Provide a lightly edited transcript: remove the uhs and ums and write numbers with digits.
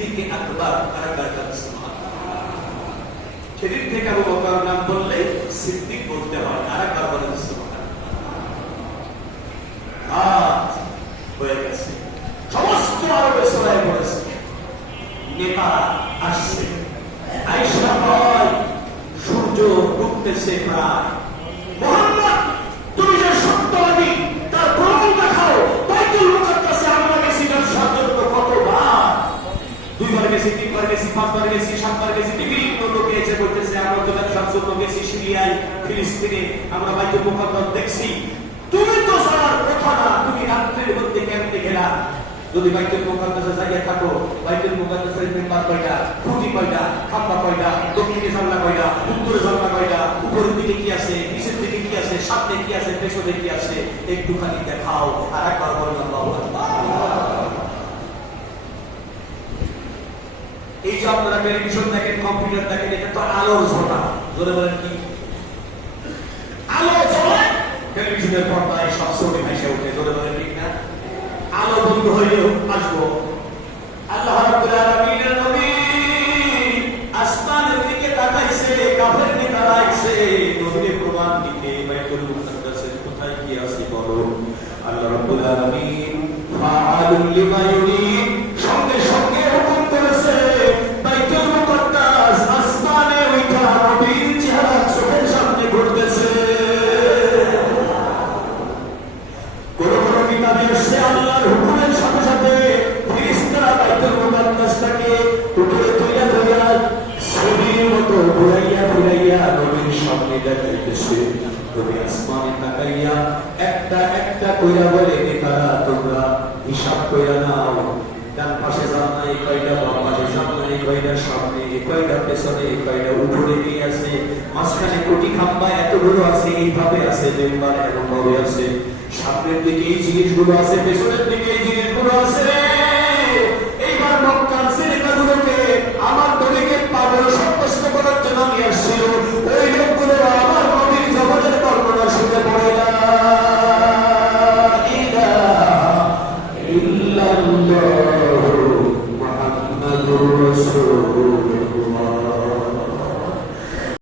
সিদ্দিকে আকবর। সেদিন থেকে আবু বকর নাম বললে সিদ্দিক বলতে হয়। আরেকবার বলেন হয়ে গেছে। সমস্ত আরবে ছড়ায় পড়েছে। নেপাল আসছে, আয়েশা হয় সূর্য ডুবতেছে প্রায়। মুহাম্মদ তুমি যে সত্যবাদী তার প্রমাণ দেখাও। বাইতুল মুকাদ্দাসে আমরা গেছি ব্যবসার জন্য কতবার, 2 বার গেছি, 3 বার গেছি, 5 বার গেছি, 7 বার গেছি। বিভিন্ন লোকে এসে বলতেছে আমরা তো ব্যবসার জন্য গেছি সিরিয়ায়, ফিলিস্তিনে, আমরা বাইতুল মুকাদ্দাস দেখছি। তুমি তো যাওয়ার কথা না, তুমি রাত্রের মধ্যে কেমনে গেলা? যদি বাইতুল মুকাদ্দাসে যাইয়া থাকো, বাইতুল মুকাদ্দাসের মেম্বার কয়টা, খুঁটি কয়টা, খাম্বা কয়টা, দক্ষিণে জানলা কয়টা, উত্তরে জানলা কয়টা, উপরের দিকে কি আছে, নিচের দিকে কি আছে, সামনে কি আছে, পেছনে কি আছে, একটুখানি দেখাও। আর একবার বলেন আল্লাহু আকবার। এই যে আপনারা টেলিভিশন দেখেন, কম্পিউটার দেখেন, এটা তো আলোর ঝোঁকা। জোরে বলেন কি? আলো জ্বলে টেলিভিশনের পর্দায় সব ছবি ভেসে ওঠে। জোরে বলেন ঠিক না? আলো বন্ধ হইলেও আসবো। আল্লাহ রাব্বুল আলামিনের নবী আসমানের দিকে তাকাইছে, কাফের দিকে তাকাইছে, নবীর প্রমাণ দিতে বাইতুল মুকাদ্দাসের কোথায় কি আছে বলো। আল্লাহ রাব্বুল আলামিন ফাআলুল লিমা ইউরিদ, সঙ্গে সঙ্গে হুকুম করেছে বাইতুল মুকাদ্দাস আসমানে ওইটা নবীর চেহারা চোখের সামনে ঘটতেছে। কোন কোন কিতাবে আসছে আল্লাহর হুকুমের সাথে সাথে ফেরেশতারা বাইতুল মুকাদ্দাসটাকে উপরে তুইলা ধরিয়া ছবির মতো ঘুরাইয়া ঘুরাইয়া নবীর সামনে দেখাইতেছে। নবী আসমানে তাকাইয়া একটা একটা কইরা বলে, নেতারা তোমরা হিসাব কইরা নাও। ডান পাশে জান্নাত কয়টা, বাম পাশে জান্নাত কয়টা, সামনে কয়টা, পেছনে কয়টা, উপরে কি আছে, মাঝখানে কোটি খাম্বা এতগুলো আছে, এইভাবে আছে, মেম্বার এমন ভাবে আছে, সামনের দিকে এই জিনিসগুলো আছে, পেছনের দিকে এই জিনিসগুলো আছে। এইবার মক্কার সিনেমাগুলোকে আমার নবীকে পাগল সাব্যস্ত করার জন্য আমি আসছি।